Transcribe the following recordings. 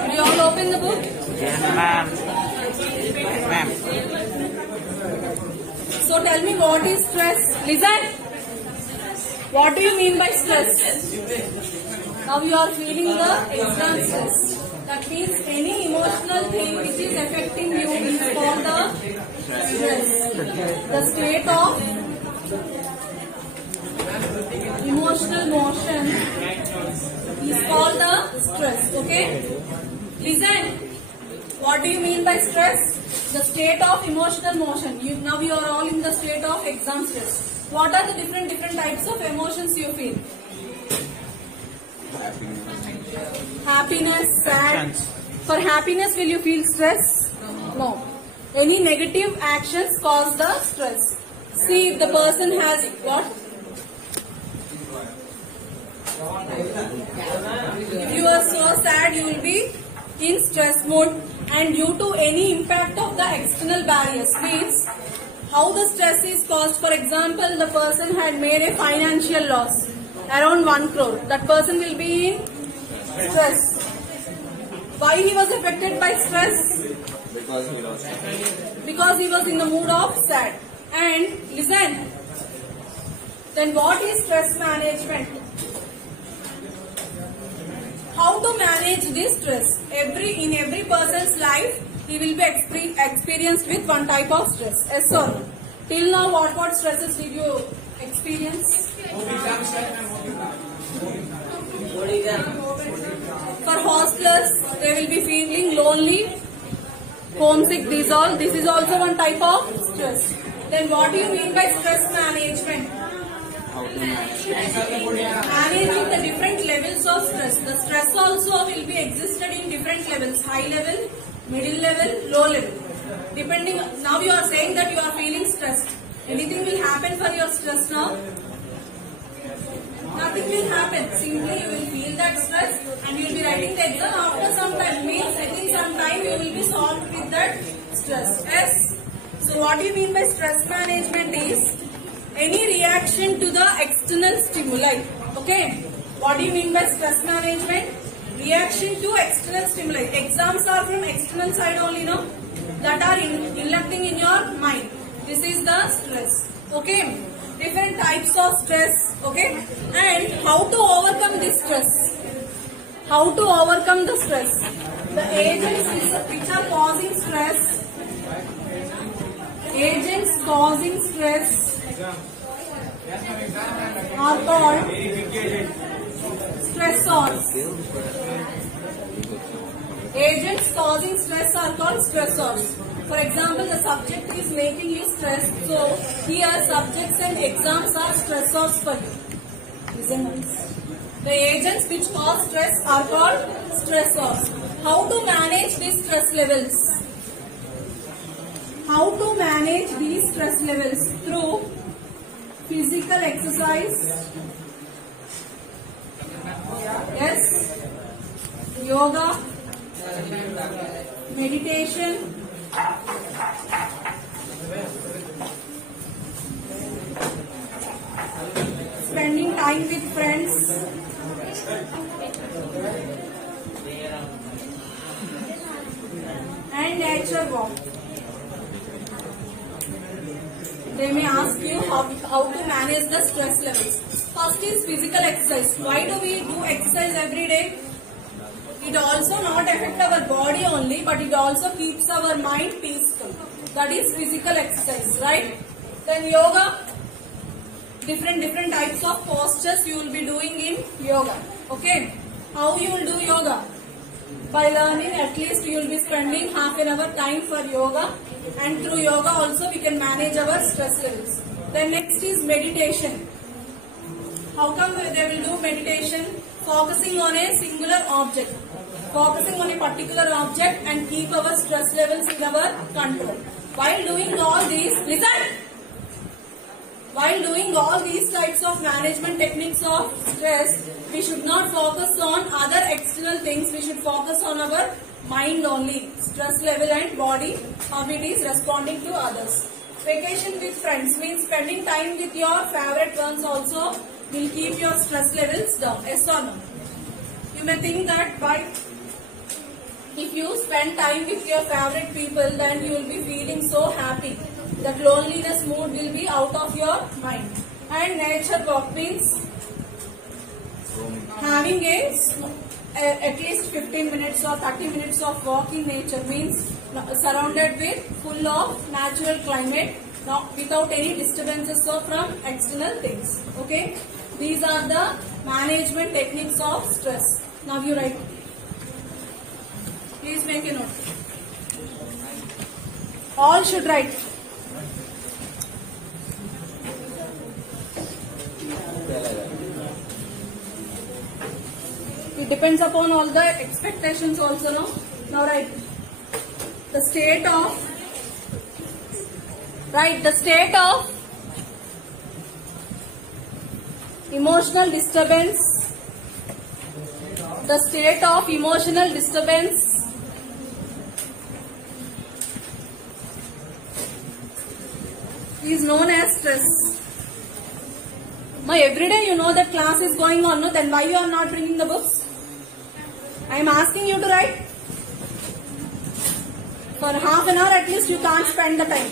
Will you all open the book? Yes, ma'am. Ma'am. So tell me, what is stress? Listen. What do you mean by stress? Now you are feeling the exam stress. That means any emotional thing which is affecting you is called the stress. The state of emotional motion is called the stress. Okay? Listen. What do you mean by stress? The state of emotional motion. Now you are all in the state of exam stress. What are the different types of emotions you feel? Happiness, sad. For happiness, will you feel stress? No. Any negative actions cause the stress. See, if the person has what? If you are so sad, you will be in stress mode, and due to any impact of the external barriers. Means how the stress is caused. For example, the person had made a financial loss around 1 crore. That person will be in stress. Why he was affected by stress? Because he lost it. Because he was in the mood of sad. And listen, then what is stress management? How to manage this stress? In every person's life, he will be experienced with one type of stress. Yes or no? Till now, what stresses did you experience? For hostelers, they will be feeling lonely, homesick. This is also one type of stress. Then what do you mean by stress management? How to manage? Managing the different levels of stress. The stress also will be existed in different levels: high level, middle level, low level. Depending. Now you are saying that you are feeling stressed. Anything will happen for your stress now? Nothing will happen. Simply you will feel that stress and you will be writing the exam. After some time, means within some time you will be solved with that stress. Yes. So what do you mean by stress management is any reaction to the external stimuli. Okay. What do you mean by stress management? Reaction to external stimuli. Exams are from external side only, no? That are electing in your mind. This is the stress. Okay. Different types of stress. Okay. And how to overcome this stress? How to overcome the stress? The agents which are causing stress. Agents causing stress are called stressors. Agents causing stress are called stressors. For example, the subject is making you stressed. So, here subjects and exams are stressors for you. Listen nice. The agents which cause stress are called stressors. How to manage these stress levels? How to manage these stress levels? Through physical exercise. Yes. Yoga. Meditation. Spending time with friends. And nature walk. They may ask you how to manage the stress levels. First is physical exercise. Why do we do exercise every day? It also not affect our body only, but it also keeps our mind peaceful. That is physical exercise, right? Then yoga. Different types of postures you will be doing in yoga. Okay. How you will do yoga? By learning, at least you will be spending half an hour time for yoga, and through yoga also we can manage our stress levels. Then next is meditation. How come they will do meditation? Focusing on a singular object. Focusing on a particular object and keep our stress levels in our control. While doing all these, listen! While doing all these types of management techniques of stress, we should not focus on other external things. We should focus on our mind only. Stress level and body, how it is responding to others. Vacation with friends means spending time with your favorite ones also will keep your stress levels down. Yes or no? You may think that if you spend time with your favorite people, then you will be feeling so happy. That loneliness mood will be out of your mind. And nature walk means having at least 15 minutes or 30 minutes of walk in nature means surrounded with full of natural climate, without any disturbances from external things. Okay, these are the management techniques of stress. Now you write. Please make a note. All should write. It depends upon all the expectations also, no? Now write. The state of emotional disturbance. The state of emotional disturbance is known as stress. Now every day you know that class is going on, no? Then why you are not bringing the books? I am asking you to write. For half an hour at least you can't spend the time.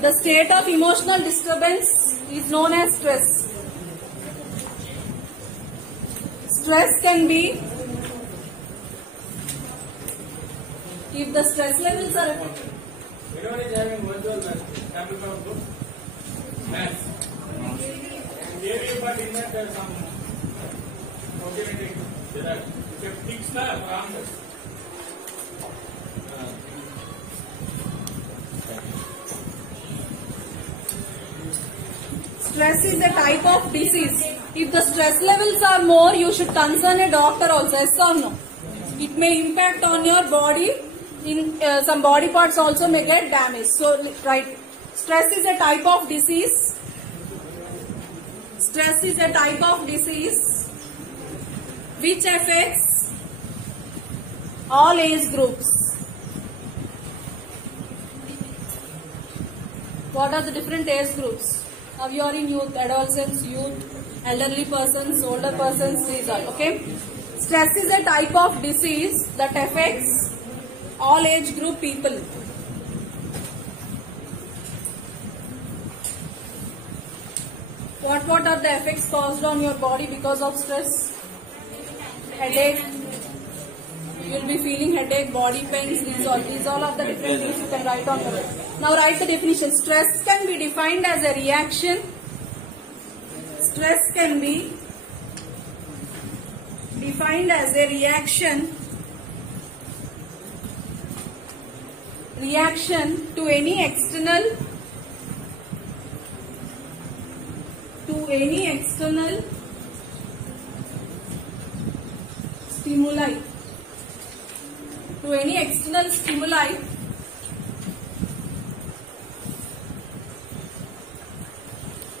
The state of emotional disturbance is known as stress. Stress can be, if the stress levels are Anyone is having virtual sample of book? Maths. Maybe, but in that there are some automatic fix the parameters. Stress is a type of disease. If the stress levels are more, you should concern a doctor also. Yes or no? It may impact on your body. In some body parts also may get damaged. So, right. Stress is a type of disease. Stress is a type of disease which affects all age groups. What are the different age groups? Now you are in youth, adolescents, youth, elderly persons, older persons, these are, okay? Stress is a type of disease that affects all age group people. What are the effects caused on your body because of stress? Headache. You will be feeling headache, body pains, these all are the different things you can write on the board. Now write the definition. Stress can be defined as a reaction. Stress can be defined as a reaction to any external stimuli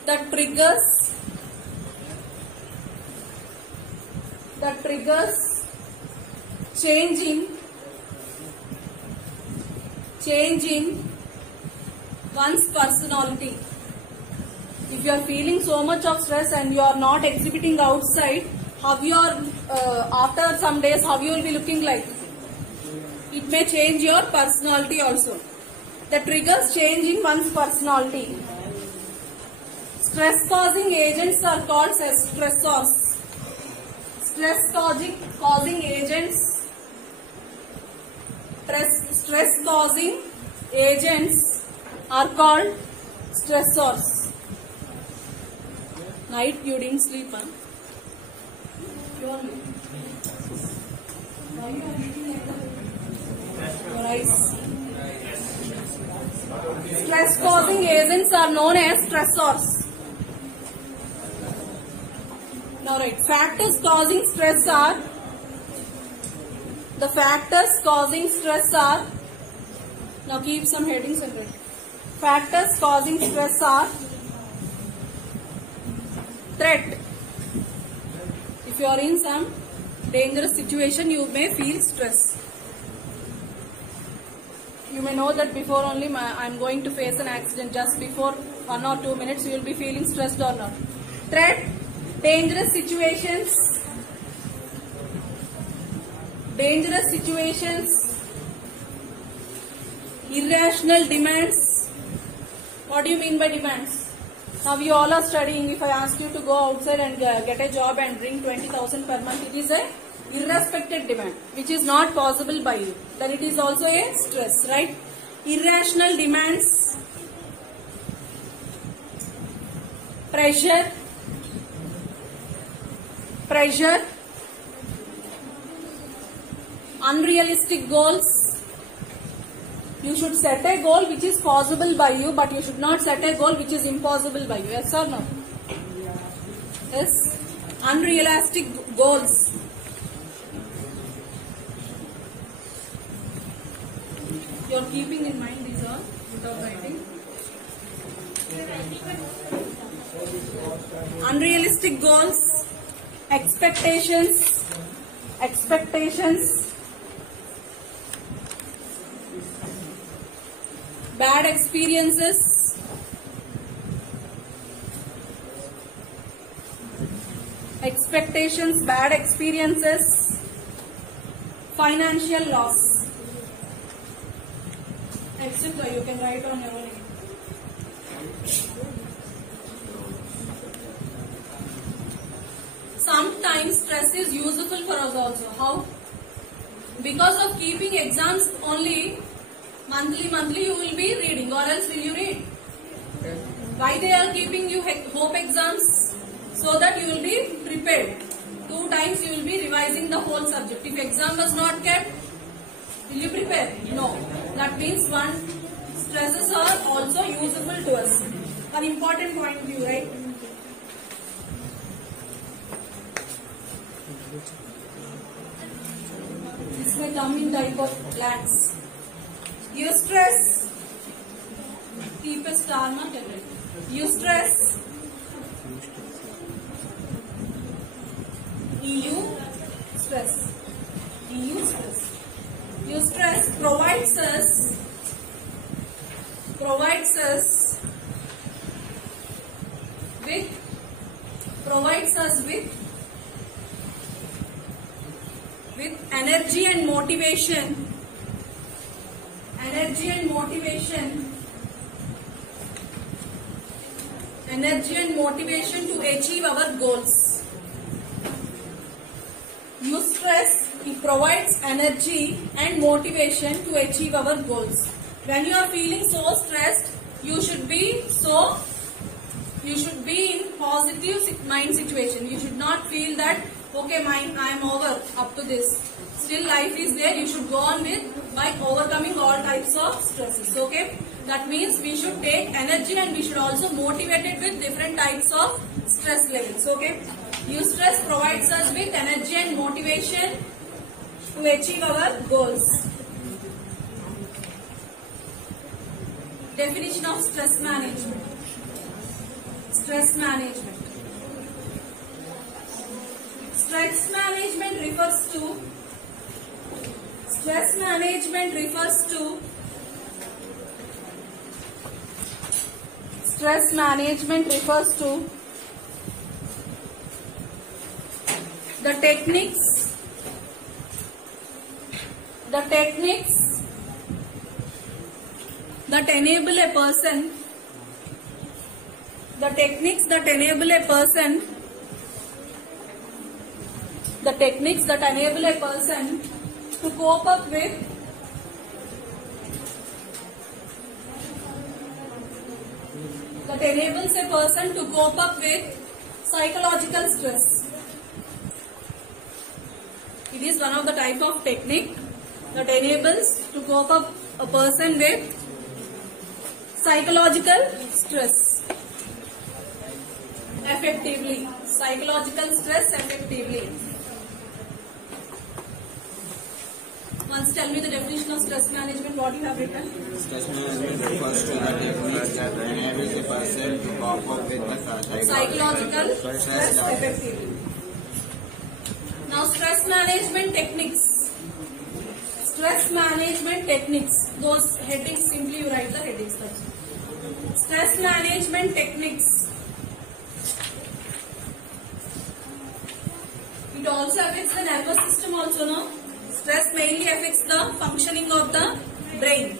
that triggers change in one's personality. If you are feeling so much of stress and you are not exhibiting outside, how you are after some days, how you will be looking like? It may change your personality also. The triggers change in one's personality. Stress causing agents are called stressors. Stress causing agents are called stressors. Night you didn't sleep, huh? Surely. Why you are eating like that? Your eyes. Stress causing agents are known as stressors. Now write. Factors causing stress are, now keep some headings and write. Factors causing stress are threat. If you are in some dangerous situation, you may feel stress. You may know that before only I am going to face an accident. Just before 1 or 2 minutes, you will be feeling stressed or not. Threat, dangerous situations, irrational demands. What do you mean by demands? Now you all are studying. If I ask you to go outside and get a job and bring 20,000 per month, it is a irrespective demand, which is not possible by you. Then it is also a stress, right? Irrational demands, pressure, unrealistic goals. You should set a goal which is possible by you, but you should not set a goal which is impossible by you. Yes or no? Yes. Unrealistic goals. You are keeping in mind these all without writing. Unrealistic goals, expectations, bad experiences, financial loss, etc. You can write on your own. Sometimes stress is useful for us also. How? Because of keeping exams only monthly you will be reading, or else will you read? Why they are keeping you hope exams? So that you will be prepared. 2 times you will be revising the whole subject. If exam was not kept, will you prepare? No. That means stresses are also useful to us. An important point to you, right? This may come in type of plants. Eustress, keep a star mark and write. Eustress, stress. Eustress provides us with energy and motivation to achieve our goals. Eustress, it provides energy and motivation to achieve our goals. When you are feeling so stressed, you should be in positive mind situation. You should not feel that, okay, I am over up to this. Still life is there. You should go on by overcoming all types of stresses. Okay. That means we should take energy and we should also motivate it with different types of stress levels. Okay. Eustress provides us with energy and motivation to achieve our goals. Definition of stress management. Stress management refers to the techniques that enable a person to cope up with psychological stress. It is one of the type of technique that enables to cope up a person with psychological stress effectively. Once tell me the definition of stress management, what you have written. Stress management refers to the techniques that enables a person to cope up with the psychological stress effectively. Now stress management techniques. Those headings, simply you write the headings. Stress management techniques. It also affects the nervous system also, no? Stress mainly affects the functioning of the brain.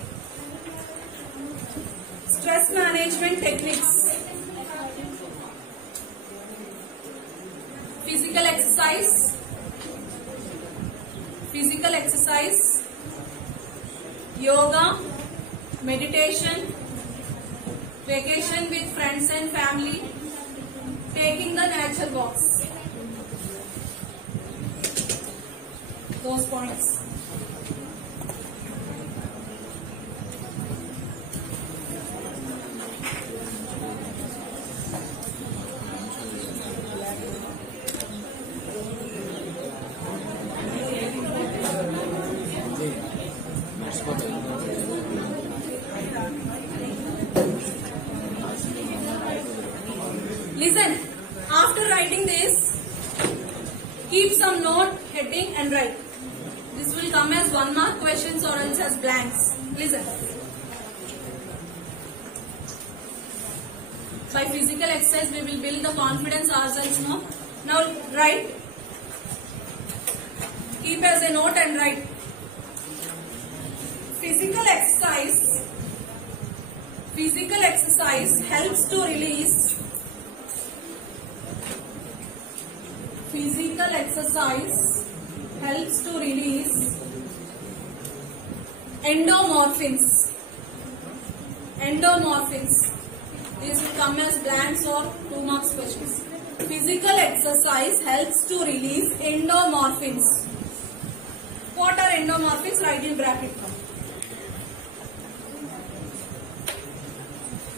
Stress management techniques. Physical exercise. Physical exercise. Yoga. Meditation. Vacation with friends and family. Taking the nature walks. Those points. Listen, after writing this, keep some note, heading and write. This will come as 1 mark questions or else as blanks. Listen. By physical exercise, we will build the confidence ourselves, no? Now write. Keep as a note and write. Physical exercise helps to release. Physical exercise helps to release endomorphins. Endomorphins. These will come as blanks or 2 marks questions. Physical exercise helps to release endomorphins. What are endomorphins? Write in bracket.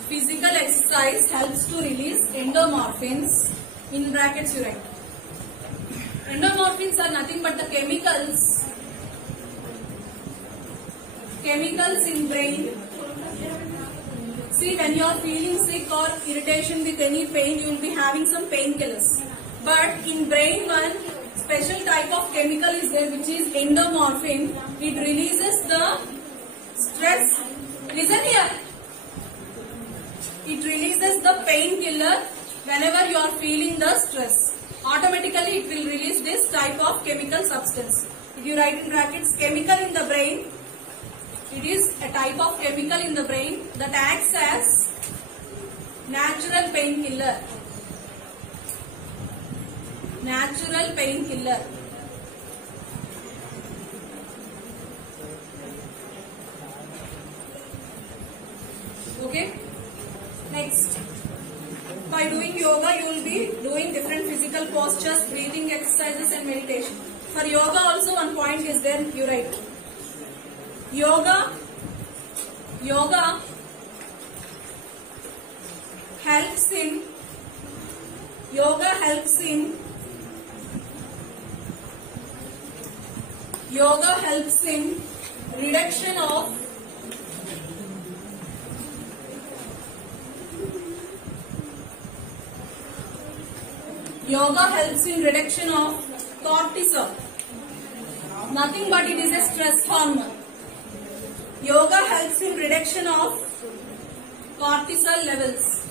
Physical exercise helps to release endomorphins. In brackets you write. Endomorphins are nothing but the chemicals in brain. See, when you are feeling sick or irritation with any pain, you will be having some painkillers. But in brain, one special type of chemical is there, which is endomorphin. It releases the stress. Listen here. It releases the painkiller whenever you are feeling the stress. Automatically it will release this type of chemical substance. If you write in brackets, chemical in the brain, it is a type of chemical in the brain that acts as natural painkiller. Natural painkiller. Okay? Next. By doing yoga, you will be doing different physical postures, breathing exercises and meditation. For yoga also one point is there, you write. Yoga helps in reduction of cortisol. Nothing but it is a stress hormone. Yoga helps in reduction of cortisol levels.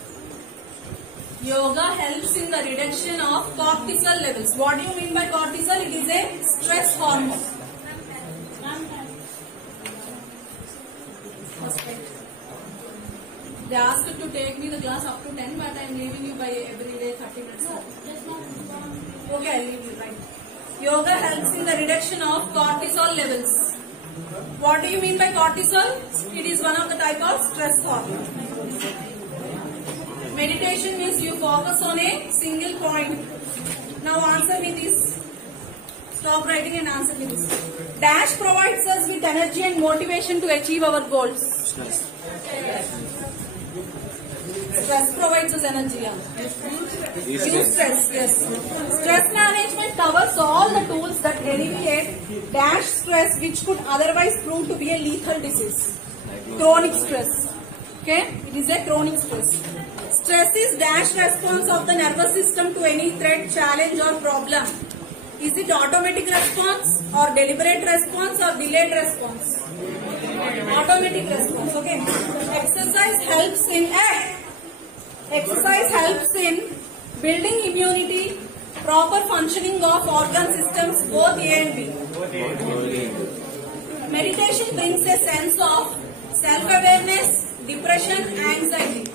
Yoga helps in the reduction of cortisol levels. What do you mean by cortisol? It is a stress hormone. They asked to take me the class up to 10, but I am leaving you by every day 30 minutes. Okay, I will leave you, right. Yoga helps in the reduction of cortisol levels. What do you mean by cortisol? It is one of the type of stress hormone. Meditation means you focus on a single point. Now answer me this. Stop writing and answer me this. Dash provides us with energy and motivation to achieve our goals. Stress provides us energy. Use stress, yes. Stress management covers all the tools that alleviate dash stress, which could otherwise prove to be a lethal disease. Chronic stress. Okay? It is a chronic stress. Stress is dash response of the nervous system to any threat, challenge or problem. Is it automatic response or deliberate response or delayed response? Automatic response. Okay. Exercise helps in building immunity, proper functioning of organ systems, both A and B. Meditation brings a sense of self-awareness, depression, anxiety.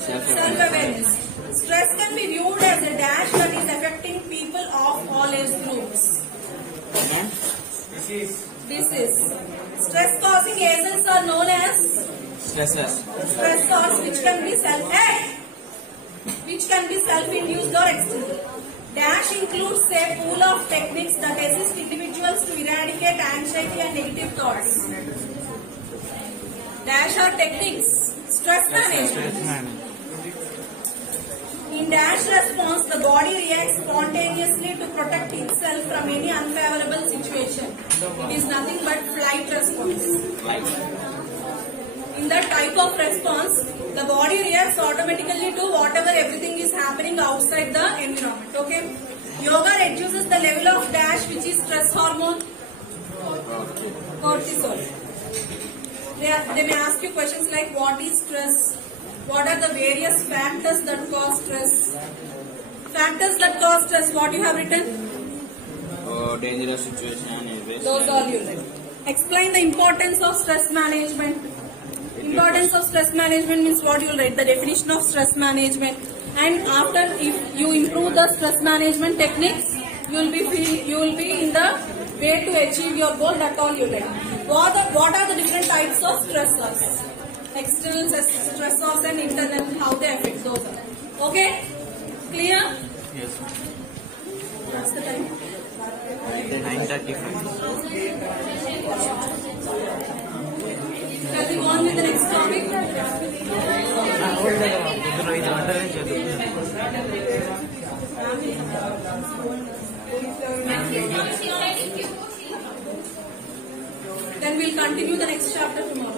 Self-awareness. Stress can be viewed as a dash that is affecting people of all age groups. Disease. Stress-causing agents are known as stressors, which can be self-induced or external. Dash includes a pool of techniques that assist individuals to eradicate anxiety and negative thoughts. Dash are techniques. Stress management. In dash response, the body reacts spontaneously to protect itself from any unfavorable situation. It is nothing but flight response. In that type of response, the body reacts automatically to whatever everything is happening outside the environment. Okay. Yoga reduces the level of dash, which is stress hormone, cortisol. They may ask you questions like, what is stress? What are the various factors that cause stress? Factors that cause stress, what you have written? Dangerous situation. Those are you write. Explain the importance of stress management. Importance of stress management means what you will write, the definition of stress management. And after, if you improve the stress management techniques, you will be in the way to achieve your goal. That's all you write. What are the different types of stressors? External stressors and internal, how they affect those are. Okay? Clear? Yes. What's the time? 9:35. Shall we go on with the next topic? Then we'll continue the next chapter tomorrow.